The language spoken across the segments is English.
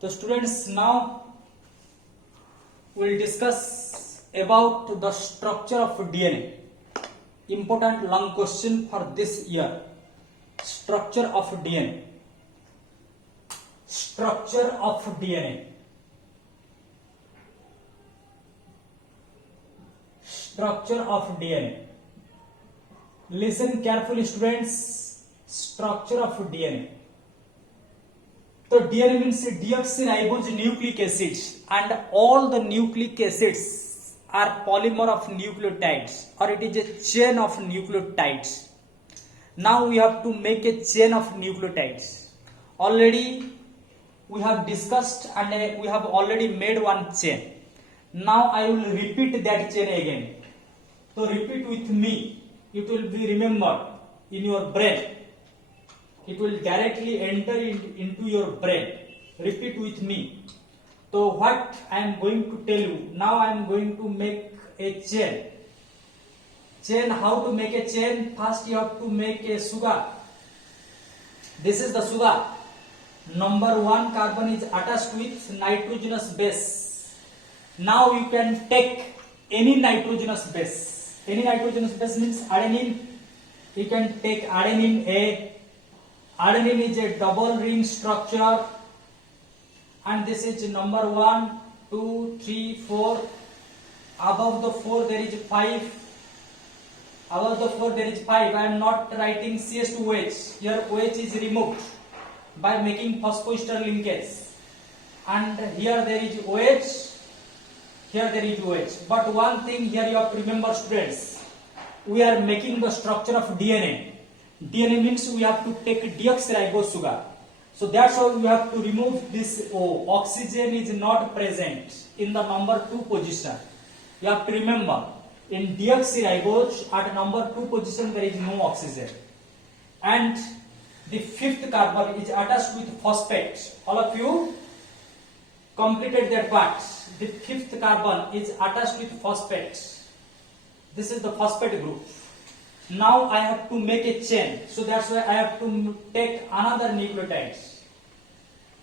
So students, now we will discuss about the structure of DNA. Important long question for this year. Structure of DNA. Structure of DNA. Structure of DNA. Listen carefully, students. Structure of DNA. So DNA means deoxyribose nucleic acids, and all the nucleic acids are polymer of nucleotides, or it is a chain of nucleotides. Now we have to make a chain of nucleotides. Already we have discussed and we have already made one chain. Now I will repeat that chain again. So repeat with me. It will be remembered in your brain. It will directly enter into your brain. Repeat with me. So what I am going to tell you, now I am going to make a chain. Chain, how to make a chain? First you have to make a sugar. This is the sugar. Number 1 carbon is attached with nitrogenous base. Now you can take any nitrogenous base. Any nitrogenous base means adenine. You can take adenine A. Adenine is a double ring structure, and this is number 1, 2, 3, 4. Above the 4 there is 5. Above the 4 there is 5. I am not writing CS2OH. Here OH is removed by making phosphoester linkage. And here there is OH. Here there is OH. But one thing here you have to remember, students. We are making the structure of DNA. DNA means we have to take deoxyribose sugar. So that's why we have to remove this O. Oxygen is not present in the number 2 position. You have to remember, in deoxyribose at number 2 position there is no oxygen. And the 5th carbon is attached with phosphate. All of you completed that part. The 5th carbon is attached with phosphate. This is the phosphate group. Now I have to make a chain, so that's why I have to take another nucleotide.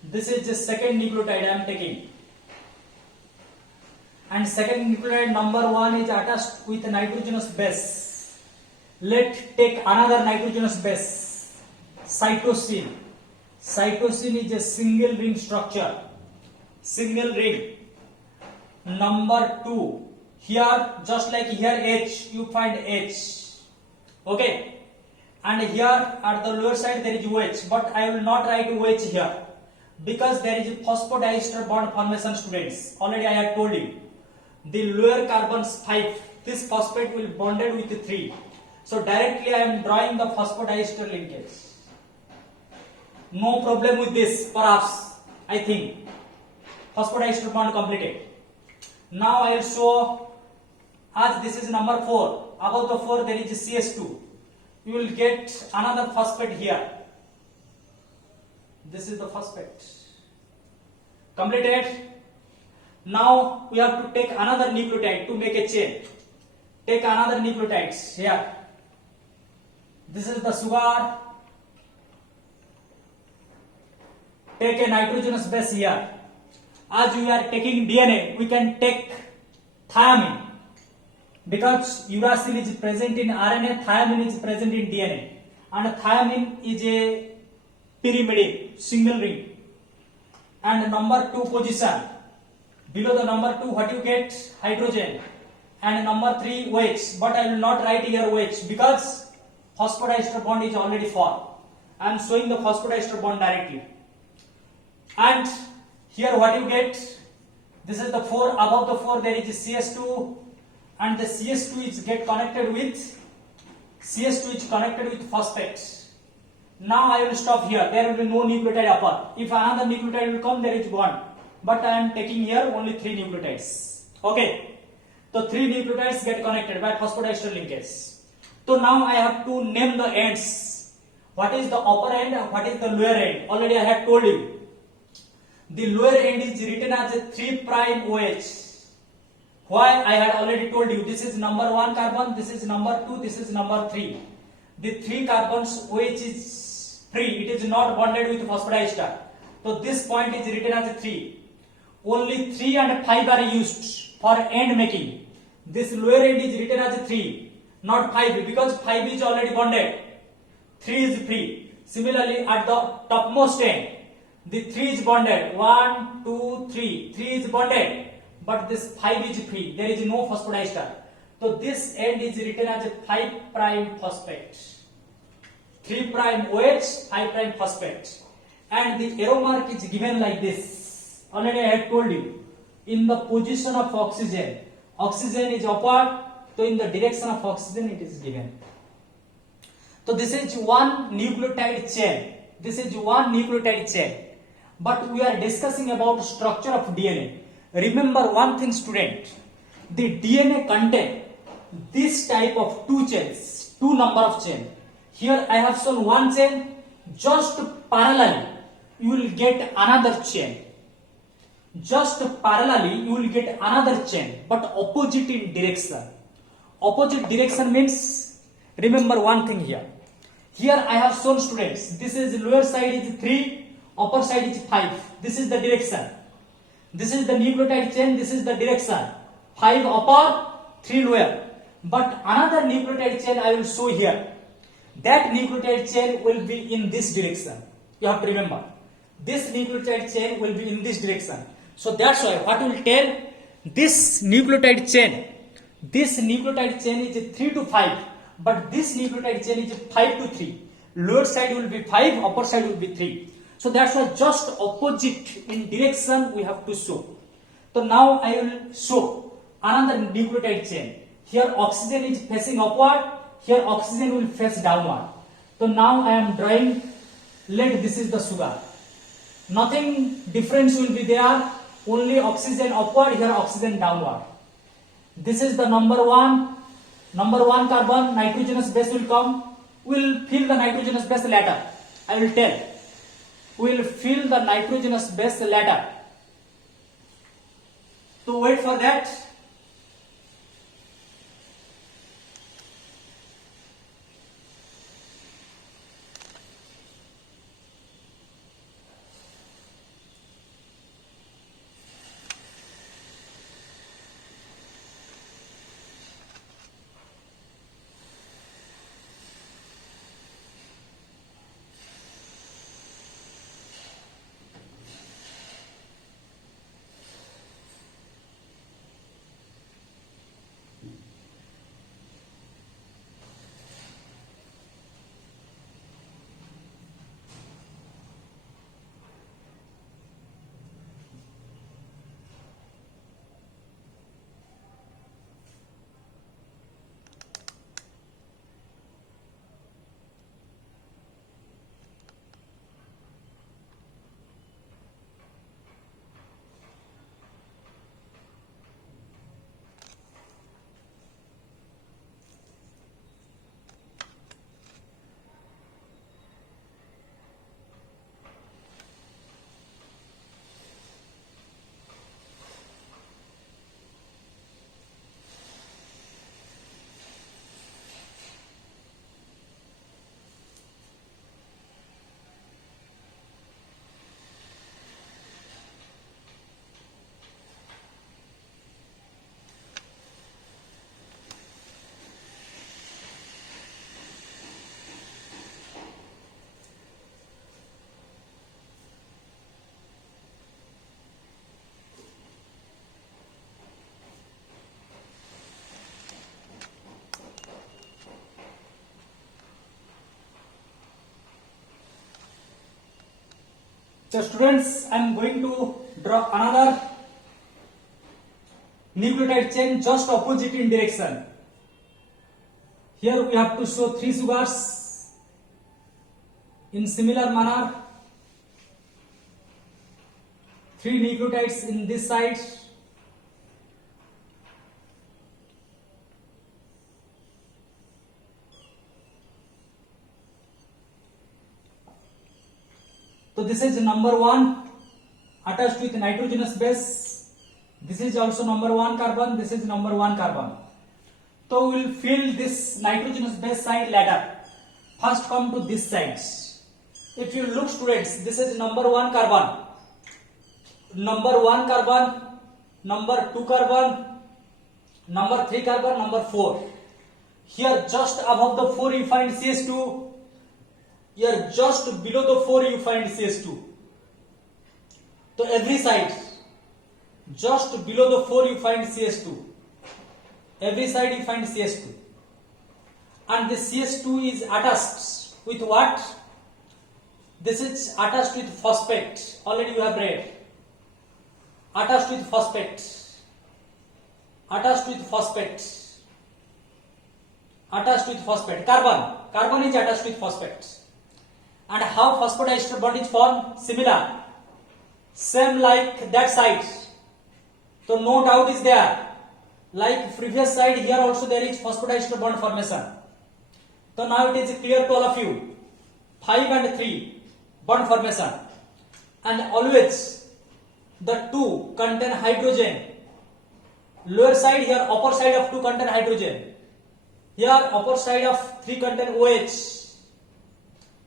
This is the second nucleotide I am taking, and second nucleotide number 1 is attached with a nitrogenous base. Let's take another nitrogenous base, cytosine. Cytosine is a single ring structure. Single ring. Number 2. Here, just like here H, you find H. Okay, and here at the lower side there is OH, but I will not write OH here because there is a phosphodiester bond formation, students. Already I had told you. The lower carbons 5, this phosphate will bonded with 3. So directly I am drawing the phosphodiester linkage. No problem with this, perhaps, I think. Phosphodiester bond completed. Now I will show, as this is number 4. Above the 4 there is CS2. You will get another phosphate here. This is the phosphate. Completed. Now we have to take another nucleotide to make a chain. Take another nucleotide here. This is the sugar. Take a nitrogenous base here. As we are taking DNA, we can take thiamine. Because uracil is present in RNA, thiamine is present in DNA, and thiamine is a pyrimidine, single ring. And number 2 position, below the number 2, what you get? Hydrogen. And number 3, OH. But I will not write here OH because phosphodiester bond is already formed. I am showing the phosphodiester bond directly. And here what you get? This is the 4. Above the 4 there is CS2. And the CS2 is connected with phosphate. Now I will stop here. There will be no nucleotide upper. If another nucleotide will come, there is one. But I am taking here only 3 nucleotides. Okay. So 3 nucleotides get connected by phosphodiester linkage. So now I have to name the ends. What is the upper end? What is the lower end? Already I have told you. The lower end is written as a 3' OH. Why? I had already told you. This is number 1 carbon, this is number 2, this is number 3. The 3 carbons OH is free. It is not bonded with phosphodiester. So this point is written as 3. Only 3 and 5 are used for end making. This lower end is written as 3, not 5, because 5 is already bonded. 3 is free. Similarly, at the topmost end, the 3 is bonded. 1, 2, 3. 3 is bonded, but this 5 is free. There is no phosphodiester. So this end is written as a 5 prime phosphate. 3 prime OH, 5 prime phosphate. And the arrow mark is given like this. Already I have told you. In the position of oxygen, oxygen is upward, so in the direction of oxygen it is given. So this is one nucleotide chain. This is one nucleotide chain. But we are discussing about structure of DNA. Remember one thing, student. The DNA contain this type of two chains, two number of chain. Here I have shown one chain. Just parallel, you will get another chain. Just parallelly, you will get another chain, but opposite in direction. Opposite direction means, remember one thing here. Here I have shown, students, this is lower side is 3, upper side is 5. This is the direction. This is the nucleotide chain, this is the direction. 5 upper, 3 lower. But another nucleotide chain I will show here. That nucleotide chain will be in this direction. You have to remember. This nucleotide chain will be in this direction. So that's why what we will tell, this nucleotide chain is 3 to 5. But this nucleotide chain is 5 to 3. Lower side will be 5, upper side will be 3. So that's why just opposite in direction we have to show. So now I will show another nucleotide chain. Here oxygen is facing upward, here oxygen will face downward. So now I am drawing, let this is the sugar. Nothing difference will be there, only oxygen upward, here oxygen downward. This is the number one carbon, nitrogenous base will come. We will fill the nitrogenous base later. I will tell. We will fill the nitrogenous base later. So wait for that. So students, I am going to draw another nucleotide chain just opposite in direction. Here we have to show 3 sugars in similar manner. 3 nucleotides in this side. So this is number 1 attached with nitrogenous base. This is also number 1 carbon. This is number 1 carbon. So we will fill this nitrogenous base side later. First come to this side. If you look students, this is number 1 carbon, number 1 carbon, number 2 carbon, number 3 carbon, number 4. Here just above the 4 you find CH2, here just below the 4 you find CH2. So every side, just below the 4 you find CH2. Every side you find CH2. And this CH2 is attached with what? This is attached with phosphate. Already you have read. Attached with phosphate. Attached with phosphate. Attached with phosphate. Carbon. Carbon is attached with phosphate. And how phosphodiester bond is formed? Similar. Same like that side. So no doubt is there. Like previous side, here also there is phosphodiester bond formation. So now it is clear to all of you. 5 and 3 bond formation. And always the 2 contain hydrogen. Lower side here, upper side of 2 contain hydrogen. Here upper side of 3 contain OH.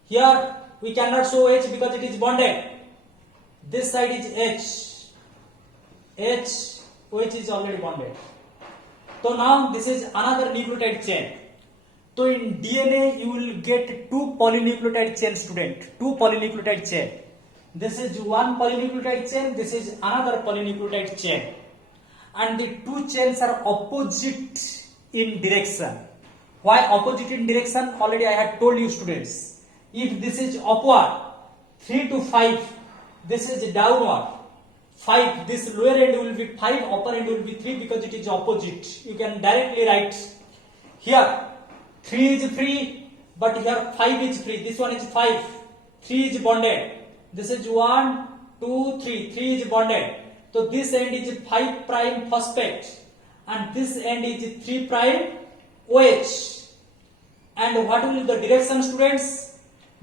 Here we cannot show H because it is bonded. This side is H. H, OH is already bonded. So now this is another nucleotide chain. So in DNA you will get 2 polynucleotide chain, student. 2 polynucleotide chain. This is one polynucleotide chain. This is another polynucleotide chain. And the 2 chains are opposite in direction. Why opposite in direction? Already I had told you, students. If this is upward, 3 to 5, this is downward. 5, this lower end will be 5, upper end will be 3 because it is opposite. You can directly write here 3 is free, but here 5 is free. This one is 5, 3 is bonded. This is 1, 2, 3, 3 is bonded. So this end is 5 prime phosphate and this end is 3 prime OH. And what will be the direction, students?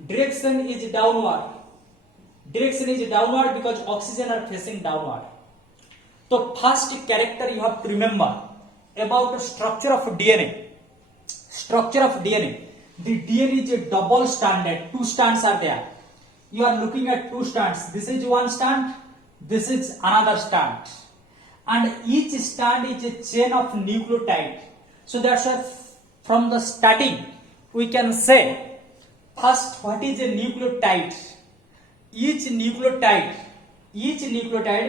Direction is downward. Direction is downward because oxygen are facing downward. So first character you have to remember about structure of DNA. Structure of DNA. The DNA is a double stranded. 2 strands are there. You are looking at 2 strands. This is one strand. This is another strand. And each strand is a chain of nucleotide. So that's why from the starting we can say first what is a nucleotide. Each nucleotide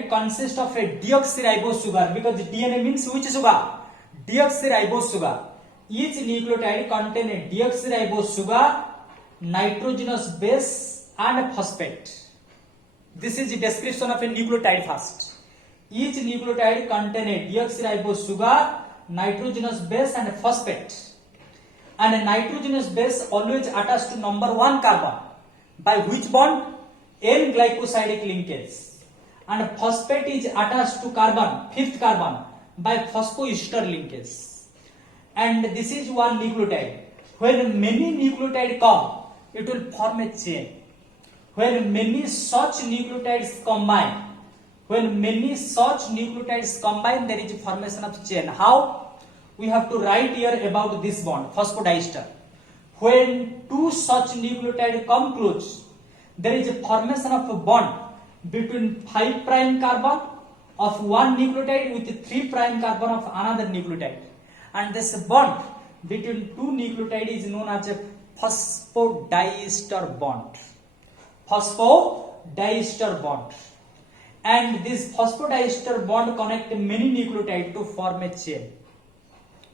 consists of a deoxyribose sugar because DNA means which sugar? Deoxyribose sugar. Each nucleotide contains a deoxyribose sugar, nitrogenous base and phosphate. This is the description of a nucleotide first. Each nucleotide contains a deoxyribose sugar, nitrogenous base and phosphate. And a nitrogenous base always attached to number 1 carbon. By which bond? N-glycosidic linkage. And phosphate is attached to carbon, 5th carbon, by phosphoester linkage. And this is one nucleotide. When many nucleotides come, it will form a chain. When many such nucleotides combine, there is a formation of chain. How? We have to write here about this bond, phosphodiester. When 2 such nucleotides come close, there is a formation of a bond between 5 prime carbon of one nucleotide with 3 prime carbon of another nucleotide. And this bond between 2 nucleotides is known as a phosphodiester bond. Phosphodiester bond. And this phosphodiester bond connects many nucleotides to form a chain.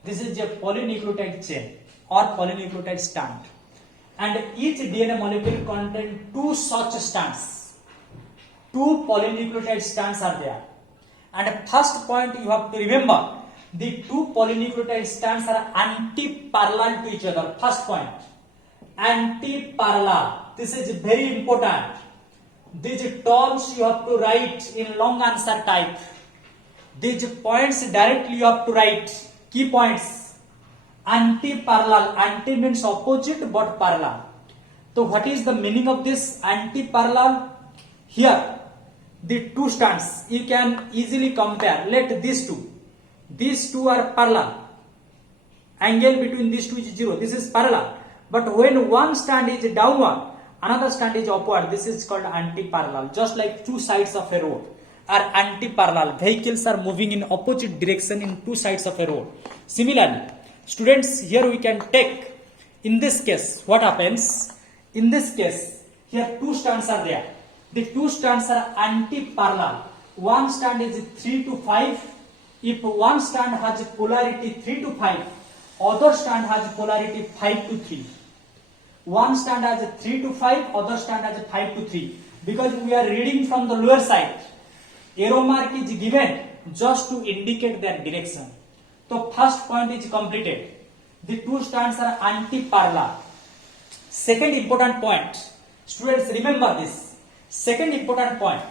This is a polynucleotide chain or polynucleotide strand. And each DNA molecule contains 2 such strands. 2 polynucleotide strands are there. And first point you have to remember, the 2 polynucleotide strands are antiparallel to each other. First point, antiparallel. This is very important. These terms you have to write in long answer type. These points directly you have to write. Key points. Antiparallel. Anti means opposite but parallel. So what is the meaning of this antiparallel? Here the 2 strands you can easily compare. Let these 2. These 2 are parallel. Angle between these 2 is 0. This is parallel. But when one strand is downward another strand is upward. This is called anti-parallel. Just like two sides of a road are anti-parallel. Vehicles are moving in opposite direction in two sides of a road. Similarly, students, here we can take, in this case, what happens? In this case, here two strands are there. The two strands are anti-parallel. One strand is 3 to 5. If one strand has polarity 3 to 5, other strand has polarity 5 to 3. One strand has 3 to 5, other strand has 5 to 3. Because we are reading from the lower side, arrow mark is given just to indicate their direction. So first point is completed. The two strands are anti-parallel. Second important point, students, remember this. Second important point,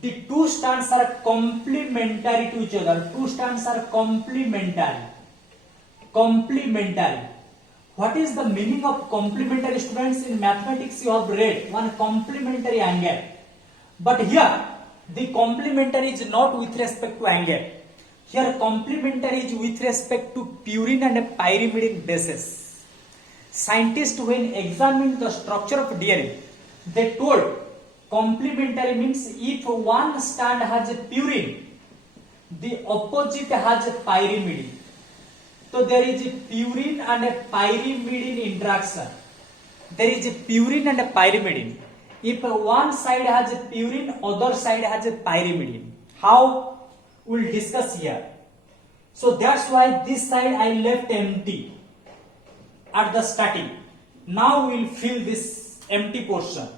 the two strands are complementary to each other. Two strands are complementary. Complementary. What is the meaning of complementary, students? In mathematics you have read one complementary angle. But here the complementary is not with respect to angle. Here complementary is with respect to purine and pyrimidine bases. Scientists, when examined the structure of DNA, they told complementary means if one strand has a purine, the opposite has a pyrimidine. So there is a purine and a pyrimidine interaction. There is a purine and a pyrimidine. If one side has a purine, other side has a pyrimidine. How? We'll discuss here. So that's why this side I left empty at the starting. Now we'll fill this empty portion.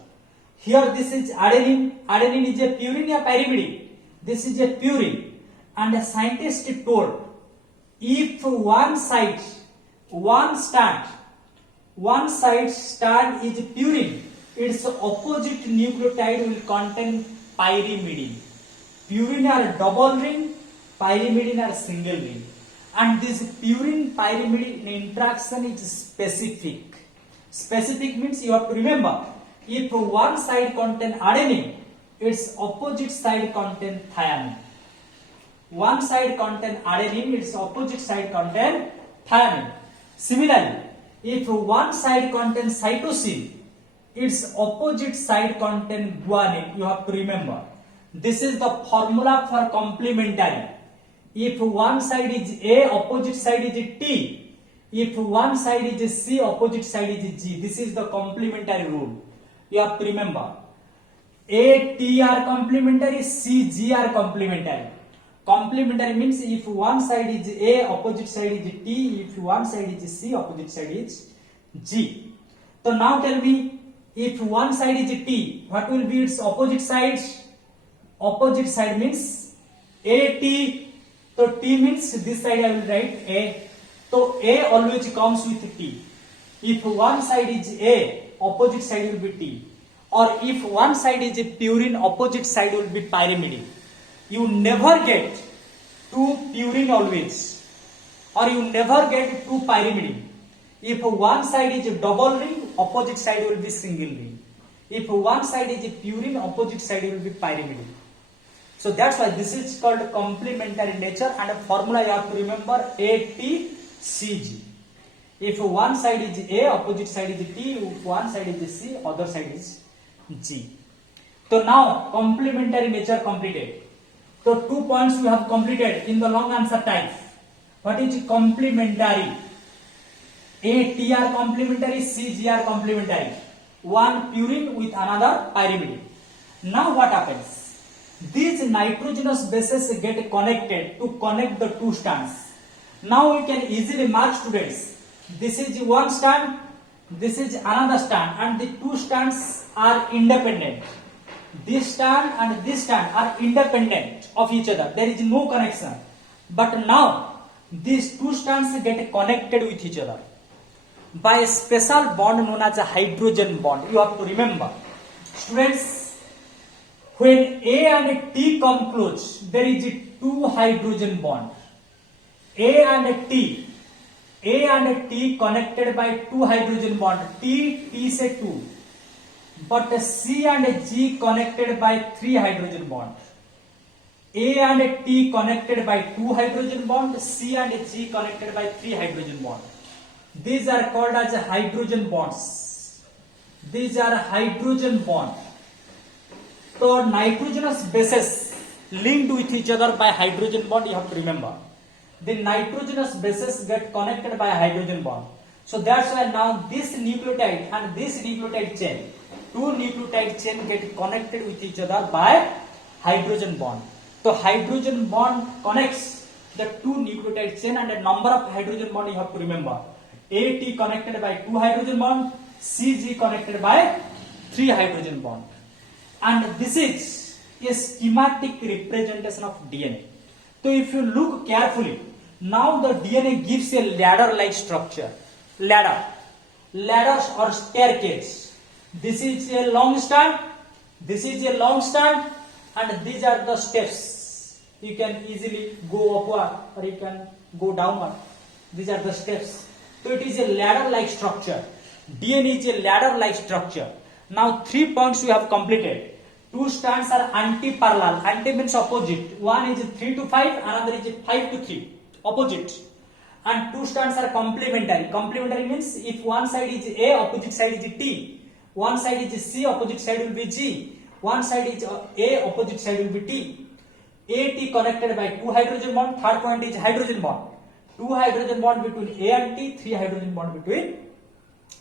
Here this is adenine. Adenine is a purine or pyrimidine? This is a purine. And a scientist told, if one side strand is purine, its opposite nucleotide will contain pyrimidine. Purine are double ring, pyrimidine are single ring. And this purine pyrimidine interaction is specific. Specific means you have to remember, if one side contain adenine, its opposite side contain thymine. One side contain adenine, its opposite side contain thymine. Similarly, if one side contains cytosine, its opposite side contain guanine. You have to remember. This is the formula for complementary. If one side is A, opposite side is T. If one side is C, opposite side is G. This is the complementary rule. You have to remember. A, T are complementary, C, G are complementary. Complementary means if one side is A, opposite side is T. If one side is C, opposite side is G. So now tell me, if one side is T, what will be its opposite side? Opposite side means AT. So T means this side I will write A. So A always comes with T. If one side is A, opposite side will be T. Or if one side is a purine, opposite side will be pyrimidine. You never get two purine always. Or you never get two pyrimidine. If one side is a double ring, opposite side will be single ring. If one side is a purine, opposite side will be pyrimidine. So that's why this is called complementary nature, and a formula you have to remember, ATCG. If one side is A, opposite side is T. If one side is C, other side is G. So now complementary nature completed. So 2 points we have completed in the long answer type. What is complementary? A, T are complementary, C, G are complementary. One purine with another pyrimidine. Now what happens? These nitrogenous bases get connected to connect the two strands. Now you can easily mark, students. This is one strand, this is another strand, and the two strands are independent. This strand and this strand are independent of each other. There is no connection. But now these two strands get connected with each other by a special bond known as a hydrogen bond. You have to remember, students, when A and T come close, there is a two hydrogen bond. A and T connected by two hydrogen bond. T say 2. But C and G connected by 3 hydrogen bond. A and T connected by 2 hydrogen bond. C and G connected by 3 hydrogen bond. These are called as hydrogen bonds. These are hydrogen bond. So nitrogenous bases linked with each other by hydrogen bond, you have to remember. The nitrogenous bases get connected by a hydrogen bond. So that's why now this nucleotide and this nucleotide chain, two nucleotide chain get connected with each other by hydrogen bond. So hydrogen bond connects the two nucleotide chain, and a number of hydrogen bond you have to remember. AT connected by 2 hydrogen bond, CG connected by 3 hydrogen bond. And this is a schematic representation of DNA. So if you look carefully, now the DNA gives a ladder-like structure. Ladders or staircase. This is a long strand, this is a long strand, and these are the steps. You can easily go upward or you can go downward. These are the steps. So it is a ladder-like structure. DNA is a ladder-like structure. Now 3 points we have completed. 2 strands are anti-parallel. Anti means opposite. One is 3 to 5, another is 5 to 3. Opposite. And 2 strands are complementary. Complementary means if one side is A, opposite side is T. One side is C, opposite side will be G. One side is A, opposite side will be T. AT connected by 2 hydrogen bond. Third point is hydrogen bond. 2 hydrogen bond between A and T, 3 hydrogen bond between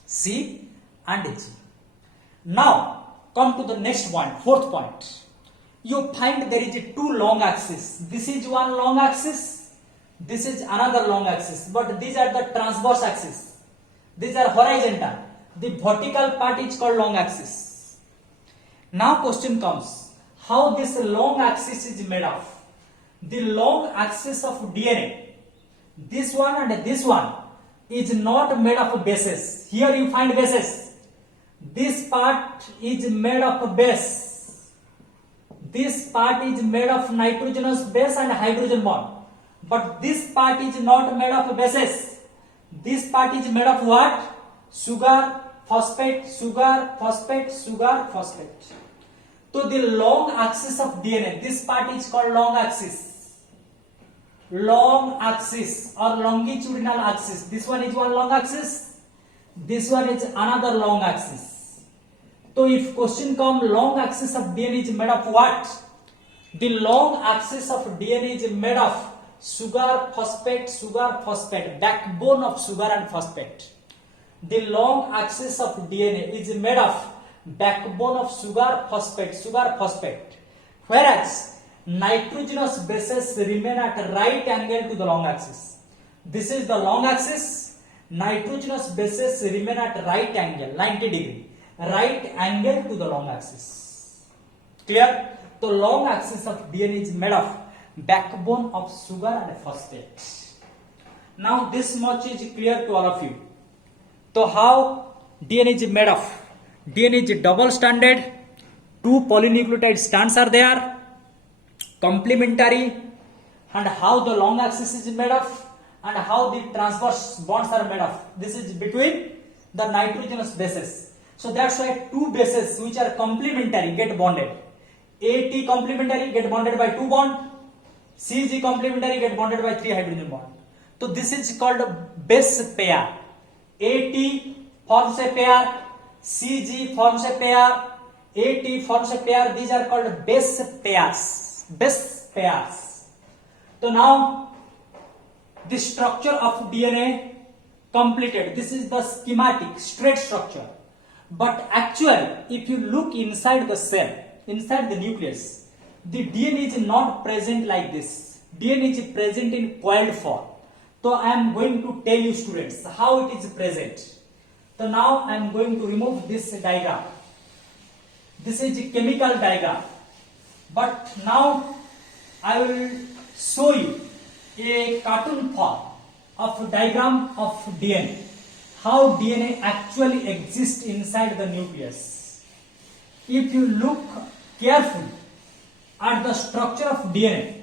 C and G. Now come to the next point, 4th point. You find there is 2 long axes. This is one long axis, this is another long axis, but these are the transverse axis. These are horizontal. The vertical part is called long axis. Now question comes, how this long axis is made of? The long axis of DNA, this one and this one, is not made of bases. Here you find bases. This part is made of base. This part is made of nitrogenous base and hydrogen bond. But this part is not made of bases. This part is made of what? Sugar, phosphate, sugar, phosphate, sugar, phosphate. So the long axis of DNA, this part is called long axis. Long axis or longitudinal axis. This one is one long axis. This one is another long axis. So if question come, long axis of DNA is made of what? The long axis of DNA is made of sugar, phosphate, backbone of sugar and phosphate. The long axis of DNA is made of backbone of sugar, phosphate. Whereas nitrogenous bases remain at right angle to the long axis. This is the long axis. Nitrogenous bases remain at right angle, 90 degree. Right angle to the long axis. Clear? The long axis of DNA is made of backbone of sugar and phosphate. Now this much is clear to all of you. So how DNA is made of? DNA is double stranded. 2 polynucleotide strands are there. Complementary. And how the long axis is made of, and how the transverse bonds are made of. This is between the nitrogenous bases. So that's why 2 bases which are complementary get bonded. AT complementary get bonded by 2 bond. CG complementary get bonded by 3 hydrogen bond. So this is called base pair. AT forms a pair, CG forms a pair, AT forms a pair. These are called base pairs. Base pairs. So now the structure of DNA completed. This is the schematic, straight structure. But actually, if you look inside the cell, inside the nucleus, the DNA is not present like this. DNA is present in coiled form. So I am going to tell you students how it is present. So now I am going to remove this diagram. This is a chemical diagram. But now I will show you a cartoon form of diagram of DNA. How DNA actually exists inside the nucleus. If you look carefully at the structure of DNA,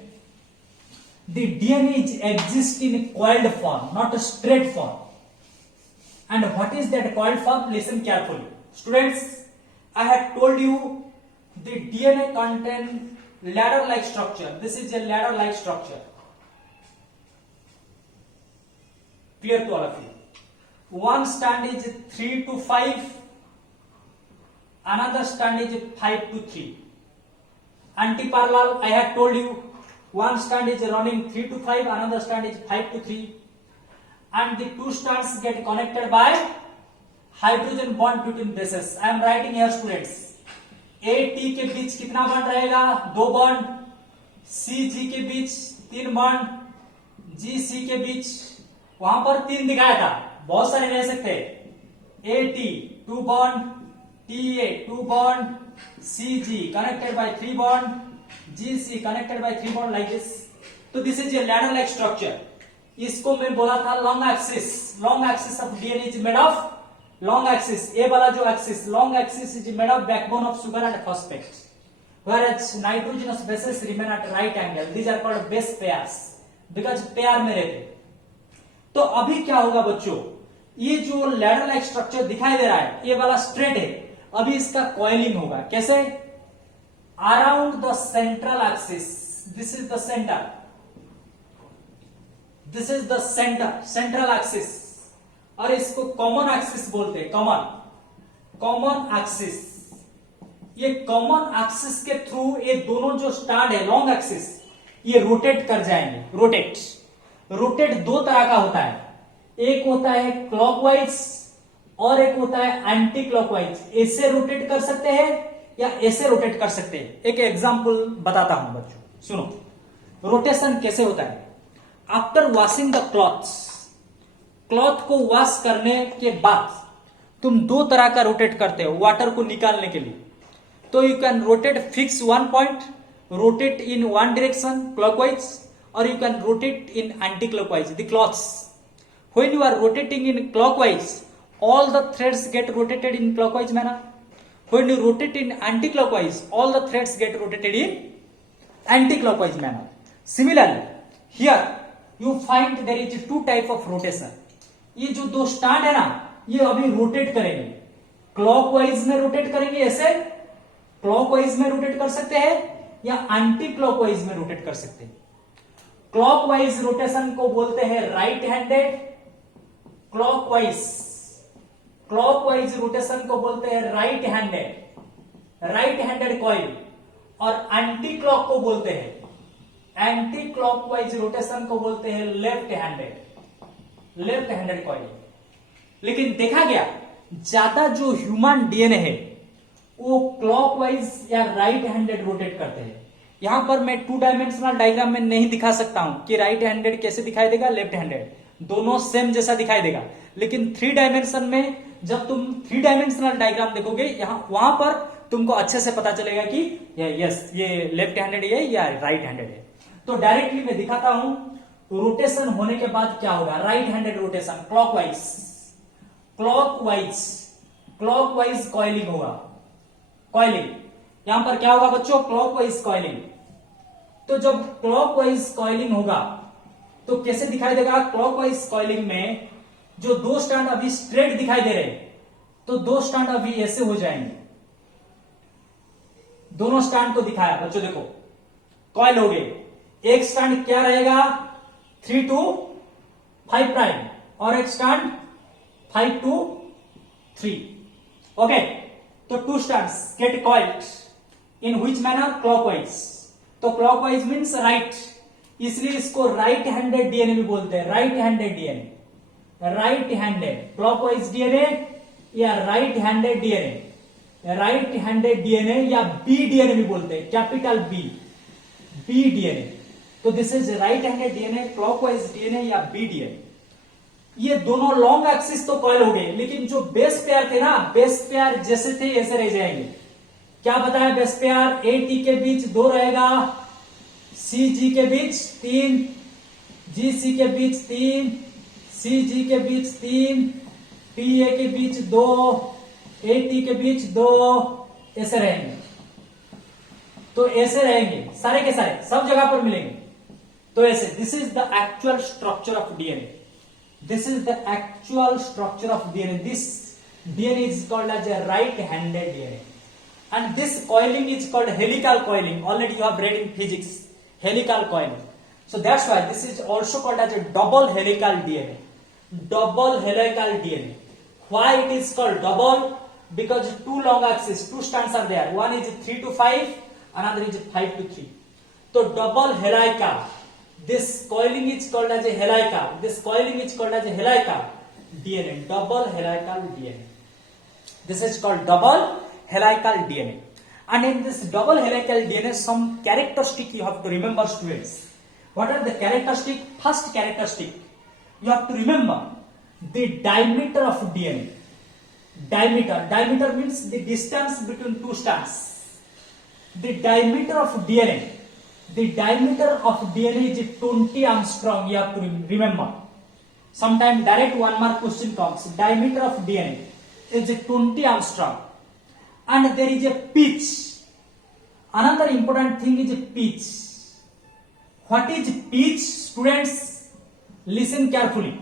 the DNA exists in coiled form, not a straight form. And what is that coiled form? Listen carefully. Students, I had told you the DNA contains ladder-like structure. This is a ladder-like structure. Clear to all of you. One strand is 3 to 5, another strand is 5 to 3. Antiparallel, I had told you, one strand is running 3 to 5, another strand is 5 to 3, and the two strands get connected by hydrogen bond between bases. I am writing here students, A T के बीच कितना bond रहेगा? 2 bond, C G के बीच 3 bond, G C के बीच वहां पर 3 दिखाया था, बहुत सारे रह सकते हैं. A T 2 bond, T A 2 bond, C G connected by 3 bond, G C connected by 3 bond like this. तो this is a ladder like structure. इसको मैं बोला था long axis. Long axis of DNA is made of long axis. A वाला जो axis long axis is made of backbone of sugar and phosphate, whereas nitrogenous bases remain at right angle. These are called base pairs because pair में रहते. तो अभी क्या होगा बच्चों, ये जो लैडर लाइक स्ट्रक्चर दिखाई दे रहा है, ये वाला स्ट्रेट है. अभी इसका कॉइलिंग होगा. कैसे? Around the central axis. This is the centre, this is the centre, central axis. और इसको कॉमन एक्सिस बोलते हैं. Common axis. ये कॉमन एक्सिस के थ्रू ये दोनों जो स्ट्रैंड है लॉन्ग एक्सिस, ये रोटेट कर जाएंगे. रोटेट दो तरह का होता है. एक होता है क्लॉकवाइज और एक होता है एंटी क्लॉकवाइज. ऐसे रोटेट कर सकते हैं या ऐसे रोटेट कर सकते हैं. एक एग्जांपल बताता हूं बच्चों, सुनो. रोटेशन कैसे होता है? आफ्टर वॉशिंग द क्लॉथ को वॉश करने के बाद तुम दो तरह का रोटेट करते हो वाटर को निकालने के लिए. तो you can rotate fix one point, rotate in one direction clockwise, और you can rotate in anti clockwise the clothes. When you are rotating in clockwise, all the threads get rotated in clockwise manner. When you rotate in anti-clockwise, all the threads get rotated in anti-clockwise manner. Similarly, here you find there is two type of rotation. ये जो दो stand है ना, ये अभी rotate करेंगे. Clockwise में rotate करेंगे, ऐसे क्लॉकवाइज में रोटेट कर सकते हैं या एंटी क्लॉकवाइज में रोटेट कर सकते हैं. क्लॉकवाइज रोटेशन को बोलते हैं राइट हैंडेड. क्लॉकवाइज रोटेशन को बोलते हैं राइट हैंडेड कॉइल. और एंटी क्लॉक को बोलते हैं, एंटी क्लॉकवाइज रोटेशन को बोलते हैं लेफ्ट हैंडेड कॉइल. लेकिन देखा गया ज्यादा जो ह्यूमन डीएनए है वो क्लॉकवाइज या राइट हैंडेड रोटेट करते हैं. यहां पर मैं 2 डायमेंशनल डायग्राम में नहीं दिखा सकता हूं कि राइट हैंडेड कैसे दिखाई देगा, लेफ्ट हैंडेड, दोनों सेम जैसा दिखाई देगा. लेकिन 3 डायमेंशन में जब तुम 3 डायमेंशनल डायग्राम देखोगे, यहां वहां पर तुमको अच्छे से पता चलेगा कि यस ये लेफ्ट हैंडेड है या राइट हैंडेड है. तो डायरेक्टली मैं दिखाता हूं रोटेशन होने के बाद क्या होगा. Right handed rotation clockwise coiling होगा. कॉइलिंग यहां पर क्या होगा बच्चों, क्लॉकवाइज कॉइलिंग. तो जब क्लॉकवाइज कॉइलिंग होगा तो कैसे दिखाई देगा. क्लॉकवाइज कॉइलिंग में जो दो स्टैंड अभी स्ट्रेट दिखाई दे रहे हैं, तो दो स्टैंड अभी ऐसे हो जाएंगे. दोनों स्टैंड को दिखाया बच्चों, देखो कॉइल हो गए. एक स्टैंड क्या रहेगा 3 to 5 प्राइम और एक स्टैंड 5 to 3. ओके, तो 2 stands get coiled in which manner, clockwise. तो क्लॉकवाइज मीन्स राइट, इसलिए इसको राइट हैंडेड डीएनए भी बोलते हैं. Right handed DNA, right handed clockwise DNA या राइट हैंडेड डीएनए या बी डीएनए भी बोलते हैं, कैपिटल बी डीएनए. तो this is right handed DNA, clockwise DNA या बी डीएनए. ये दोनों लॉन्ग एक्सिस तो कॉइल हो गए, लेकिन जो बेस पेयर थे ना, बेस पेयर जैसे थे ऐसे रह जाएंगे. क्या बताया बेस पेयर, ए टी के बीच 2 रहेगा, सी जी के बीच 3, जी सी के बीच 3, सी जी के बीच 3, टी ए के बीच 2, ए टी के बीच 2, ऐसे रहेंगे. तो ऐसे रहेंगे सारे के सारे, सब जगह पर मिलेंगे. तो ऐसे, this is the actual structure of DNA. This is the actual structure of DNA. This DNA is called as a right-handed DNA, and this coiling is called helical coiling. Already you have read in physics, helical coiling. So that's why this is also called as a double helical DNA. Double helical DNA. Why it is called double? because two long axes, two strands are there. One is 3 to 5, another is 5 to 3. So double helical. This coiling is called as a helical. This coiling is called as a helical DNA. Double helical DNA. This is called double helical DNA. And in this double helical DNA, some characteristic you have to remember, students. What are the characteristic? First characteristic, you have to remember the diameter of DNA. Diameter means the distance between two strands. The diameter of DNA is 20 angstrom. You have to remember. Sometimes direct 1 mark question comes. Diameter of DNA is 20 angstrom. And there is a pitch. Another important thing is a pitch. What is pitch, students? Listen carefully.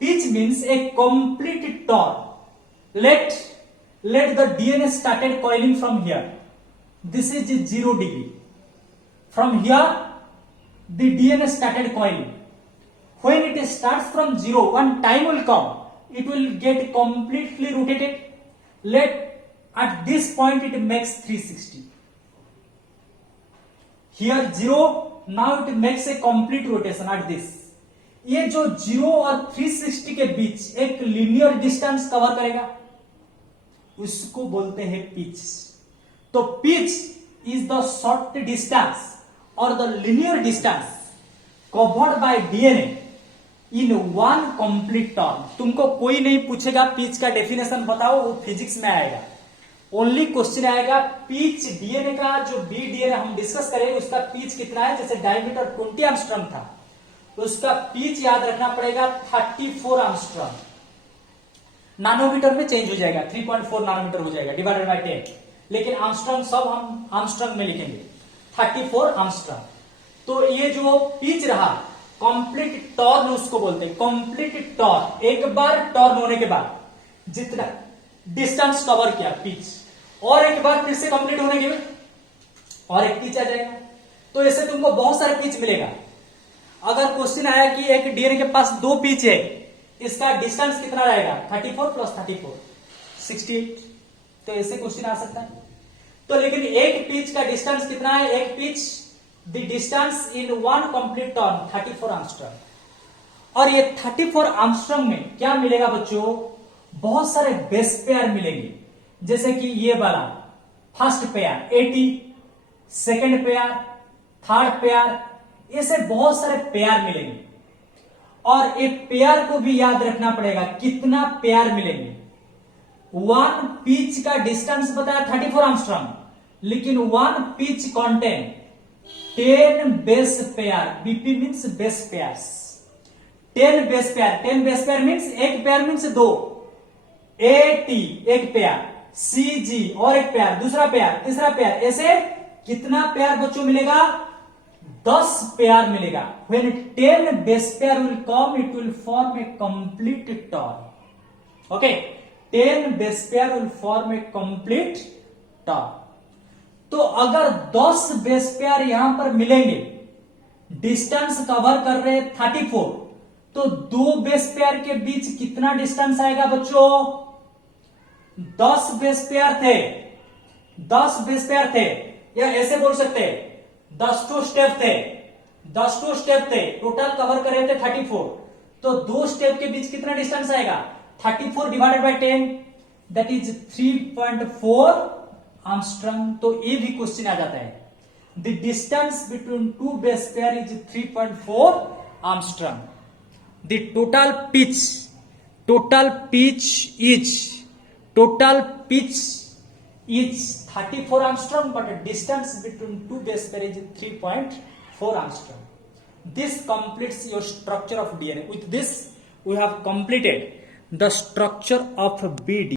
Pitch means a complete torn. Let the DNA started coiling from here. This is 0 degree. From here, the DNA started coiling. When it starts from 0, one time will come, it will get completely rotated. At this point it makes 360. Here 0, now it makes a complete rotation at this. ये जो 0 और 360 के बीच एक linear distance cover करेगा, उसको बोलते हैं pitch. तो pitch is the short distance or the linear distance covered by DNA in one complete term. तुमको कोई नहीं पूछेगा pitch का definition बताओ, वो physics में आएगा. ओनली क्वेश्चन आएगा पिच डीएनए का, जो बी डीएनए हम डिस्कस करेंगे उसका पिच कितना है. जैसे डायमीटर 20 एंगस्ट्रॉम था, तो उसका पिच याद रखना पड़ेगा 34 एंगस्ट्रॉम. नानोमीटर में चेंज हो जाएगा, 3.4 नानोमीटर हो जाएगा डिवाइडेड बाय 10. लेकिन एंगस्ट्रॉम सब हम एंगस्ट्रॉम में लिखेंगे, 34 एंगस्ट्रॉम. तो ये जो पिच रहा कंप्लीट टॉर्न उसको बोलते हैं. कंप्लीट टॉर्न, एक बार टॉर्न होने के बाद जितना डिस्टेंस कवर किया पिच, और एक बार फिर से कंप्लीट होने के बाद और एक पिच आ जाएगा. तो ऐसे तुमको बहुत सारे पिच मिलेगा. अगर क्वेश्चन आया कि एक डीएनए के पास 2 पिच है, इसका डिस्टेंस कितना रहेगा? 34 प्लस 34 68. तो ऐसे क्वेश्चन आ सकता है. तो लेकिन एक पिच का डिस्टेंस कितना है? एक pitch the distance in one complete turn 34 angstrom. और ये 34 एंगस्ट्रॉम में क्या मिलेगा बच्चों? बहुत सारे बेस पेयर मिलेंगे. जैसे कि ये वाला first pair 80, second pair, third pair, ऐसे बहुत सारे पेयर मिलेंगे. और एक पेयर को भी याद रखना पड़ेगा, कितना पेयर मिलेंगे. वन पिच का डिस्टेंस बताया 34 एंगस्ट्रॉम, लेकिन one pitch contain 10 base pair. BP means base pairs. 10 base pair. 10 base pair means एक पेयर मीन्स 2. AT एक पेयर, CG और एक पेयर, दूसरा पेयर, तीसरा पेयर, ऐसे कितना पेयर बच्चों मिलेगा? 10 पेयर मिलेगा. When 10 base pair will come, it will form a complete torn. Okay, 10 base pair will form a complete torn. तो अगर 10 बेस पेयर यहां पर मिलेंगे, डिस्टेंस कवर कर रहे 34, तो 2 बेस पेयर के बीच कितना डिस्टेंस आएगा बच्चों? 10 बेस पेयर थे, 10 बेस पेयर थे, या ऐसे बोल सकते हैं 10 स्टेप थे, 10 स्टेप थे, टोटल कवर कर रहे थे 34. तो 2 स्टेप के बीच कितना डिस्टेंस आएगा? 34 divided by 10, that is 3.4 angstrom. तो ये भी क्वेश्चन आ जाता है. The distance between 2 base pair is 3.4 angstrom. The total pitch is 34 angstrom, but distance between 2 base pair is 3.4 angstrom. This completes your structure of DNA. With this, we have completed the structure of BD.